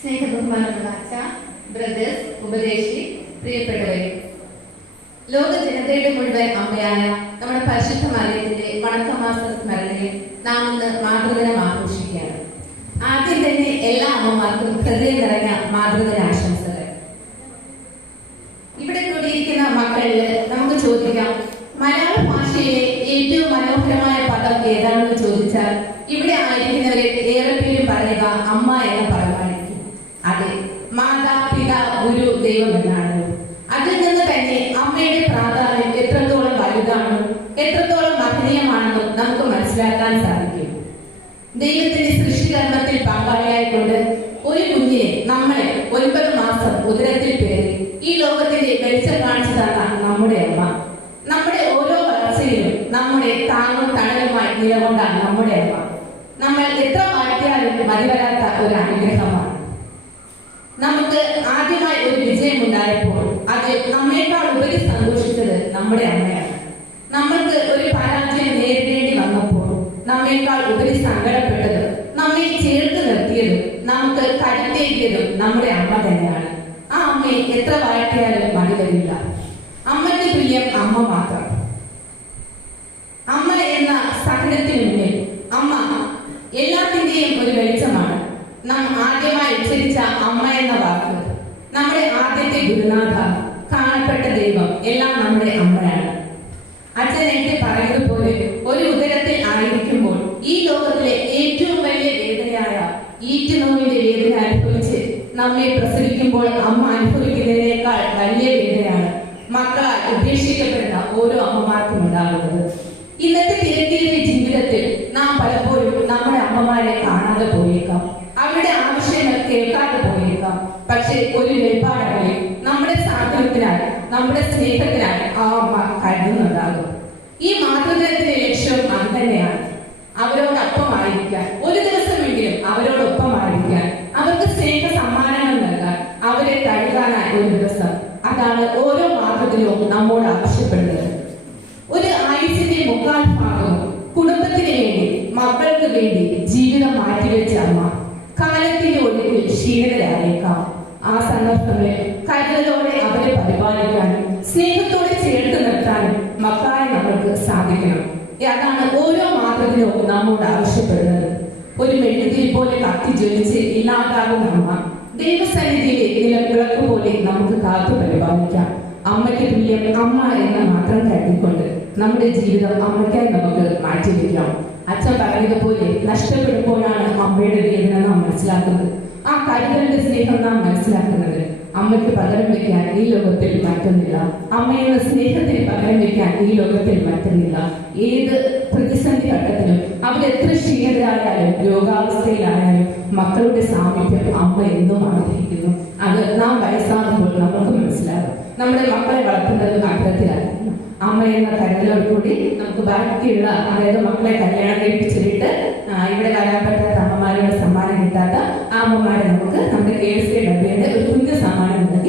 സ്നേഹബഹുമാനമുള്ള അച്ഛ, ബ്രദേഴ്സ്, ഉപദേശി, പ്രിയപ്പെട്ടവരെ, ലോക ജനതയുടെ മുഴുവൻ അമ്മയായ നമ്മുടെ പരിശുദ്ധ മറിയത്തിന്റെ വണക്കമാസ സ്മരണയിൽ നാം ഇന്ന് മാതൃദിനം ആഘോഷിക്കുകയാണ്. ആദ്യം തന്നെ എല്ലാ അമ്മമാർക്കും ഹൃദയം നിറഞ്ഞ മാതൃദിന ആശംസകൾ. ഇവിടെ കൂടിയിരിക്കുന്ന മക്കളില് നമുക്ക് ചോദിക്കാം, മലയാള ഭാഷയിലെ ഏറ്റവും മനോഹരമായ പദം ഏതാണെന്ന് ചോദിച്ചാൽ ഇവിടെ ആയിരിക്കുന്നവരെ ഏറെ പേരും പറയുക അമ്മ എന്ന പദമായിരിക്കും. അതെ, മാതാ, പിതാ, ഗുരു, ദൈവം എന്നാണ്. അതിൽ നിന്ന് തന്നെ അമ്മയുടെ പ്രാധാന്യം എത്രത്തോളം വലുതാണെന്നും എത്രത്തോളം മഹനീയമാണെന്നും നമുക്ക് മനസ്സിലാക്കാൻ സാധിക്കും. ദൈവത്തിന്റെ സൃഷ്ടികർമ്മത്തിൽ പങ്കാളിയായിക്കൊണ്ട് ഒരു കുഞ്ഞിനെ നമ്മളെ 9 മാസം ഉദരത്തിൽ പേറി ഈ ലോകത്തിന്റെ വെളിച്ചം കാണിച്ചു തന്ന നമ്മുടെ അമ്മ, നമ്മുടെ ഓരോ വളർച്ചയിലും നമ്മുടെ താങ്ങും തണലുമായി നിലകൊണ്ട നമ്മുടെ അമ്മ നമ്മൾ എത്ര വാഴ്ത്തിയാലും മതിവരാത്ത ഒരു അനുഗ്രഹമാണ്. നമുക്ക് ആദ്യമായി ഒരു വിജയം ഉണ്ടായപ്പോൾ അത് നമ്മേക്കാൾ ഉപരി സന്തോഷിച്ചത് നമ്മുടെ അമ്മയാണ്. നമ്മൾക്ക് ഒരു പരാജയം നേരിടേണ്ടി വന്നപ്പോൾ നമ്മേക്കാൾ ഉപരി സങ്കടപ്പെട്ടത്, നമ്മെ ചേർത്ത് നിർത്തിയതും നമുക്ക് കരുത്തേകിയതും നമ്മുടെ അമ്മ തന്നെയാണ്. ആ അമ്മയെ എത്ര വാഴ്ത്തിയാലും മതി വരില്ല. അമ്മയ്ക്ക് തുല്യം അമ്മ മാത്രം. അമ്മ എന്ന സഹനത്തിന് മുന്നിൽ അമ്മ എല്ലാത്തിന്റെയും ഒരു വെളിച്ചമാണ്. നാം ആദ്യമായി ഉച്ചരിച്ച അമ്മ എന്ന വാക്ക്, നമ്മുടെ ആദ്യത്തെ ഗുരുനാഥ, കാണപ്പെട്ട ദൈവം എല്ലാം നമ്മുടെ അമ്മയാണ്. അച്ഛൻ നേരത്തെ പറയുന്നത് പോലെ ഒരു ഉദരത്തിൽ ആയിരിക്കുമ്പോൾ ഈ ലോകത്തിലെ ഏറ്റവും വലിയ വേദനയായ ഈറ്റുനോവിന്റെ വേദന അനുഭവിച്ച് നമ്മെ പ്രസവിക്കുമ്പോൾ അമ്മ അനുഭവിക്കുന്നതിനേക്കാൾ വലിയ വേദനയാണ് മക്കളാൽ ഉപേക്ഷിക്കപ്പെടുന്ന ഓരോ അമ്മമാർക്കും ഉണ്ടാകുന്നത്. ഇന്നത്തെ തിരക്കേറിയ ജീവിതത്തിൽ നാം പലപ്പോഴും നമ്മുടെ അമ്മമാരെ കാണാതെ പോയേക്കാം, അവരുടെ ആവശ്യങ്ങൾ കേൾക്കാതെ പോയേക്കാം. പക്ഷെ ഒരു വെളിപ്പാടങ്ങളിൽ നമ്മുടെ സാന്ത്വനത്തിനായി, നമ്മുടെ സ്നേഹത്തിനായി ആ അമ്മ കരുതുന്നുണ്ടാകും. ഈ മാതൃദിനത്തിന്റെ ലക്ഷ്യം അത് തന്നെയാണ്. അവരോടൊപ്പമായിരിക്കാൻ, ഒരു ദിവസമെങ്കിലും അവരോടൊപ്പമായിരിക്കാൻ, അവർക്ക് സ്നേഹ സമ്മാനങ്ങൾ നൽകാൻ, അവരെ കഴുകാനായി ഒരു ദിവസം. അതാണ് ഓരോ മാതൃദിനവും നമ്മോട് ആവശ്യപ്പെടുന്നത്. ഒരു ആയുസിന്റെ 3/4 ഭാഗവും കുടുംബത്തിന് വേണ്ടി, മക്കൾക്ക് വേണ്ടി ജീവിതം മാറ്റിവെച്ച അമ്മ കാലത്തിന്റെ ഒടുവിൽ ക്ഷീണിതരായേക്കാം. ആ സന്ദർഭങ്ങളിൽ കരുതലോടെ അവരെ പരിപാലിക്കാനും സ്നേഹത്തോടെ ചേർത്ത് നിർത്താനും മക്കളായ നമ്മൾക്ക് സാധിക്കണം. അതാണ് ഓരോ മാതൃദിനവും നമ്മോട് ആവശ്യപ്പെടുന്നത്. ഒരു മെഴുകുതിരി പോലെ കത്തി ജ്വലിച്ച് ഇല്ലാതാകുന്ന അമ്മ ദൈവസന്നിധിയിലെ നിലവിളക്ക് പോലെ നമുക്ക് കാത്തു പരിപാലിക്കാം. അമ്മയ്ക്ക് തുല്യം അമ്മ എന്ന മാത്രം കരുതിക്കൊണ്ട് നമ്മുടെ ജീവിതം അമ്മയ്ക്കായി നമുക്ക് മാറ്റിവെക്കാം. അച്ഛൻ പറഞ്ഞതുപോലെ നഷ്ടപ്പെടുമ്പോഴാണ് അമ്മയുടെ വേദന നാം മനസ്സിലാക്കുന്നത്. ആ കരുതലിന്റെ സ്നേഹം നാം മനസ്സിലാക്കുന്നത്. അമ്മയ്ക്ക് പകരം വെക്കാൻ ഈ ലോകത്തിൽ മറ്റൊന്നില്ല. അമ്മയെന്ന സ്നേഹത്തിന് പകരം വെക്കാൻ ഈ ലോകത്തിൽ മറ്റൊന്നില്ല. ഏത് പ്രതിസന്ധി ഘട്ടത്തിലും അവരെത്ര ക്ഷീണിതരായാലും രോഗാവസ്ഥയിലായാലും മക്കളുടെ സാമീപ്യം അമ്മ എന്നും ആഗ്രഹിക്കുന്നു. അത് നാം വയസ്സാകുമ്പോൾ നമുക്ക് മനസ്സിലാകും. നമ്മുടെ മക്കളെ വളർത്തുന്നത് നഗരത്തിലായിരുന്നു. അമ്മ എന്ന കരുതലോടുകൂടി നമുക്ക് ബാക്കിയുള്ള, അതായത് മക്കളെ കല്യാണം കഴിപ്പിച്ചിട്ട് ഇവിടെ വരാൻ പറ്റാത്ത അമ്മമാരുടെ സമ്മാനം കിട്ടാത്ത ആ അമ്മമാരെ നമുക്ക് നമ്മുടെ KSK ഒരു കുഞ്ഞു സമ്മാനം നൽകി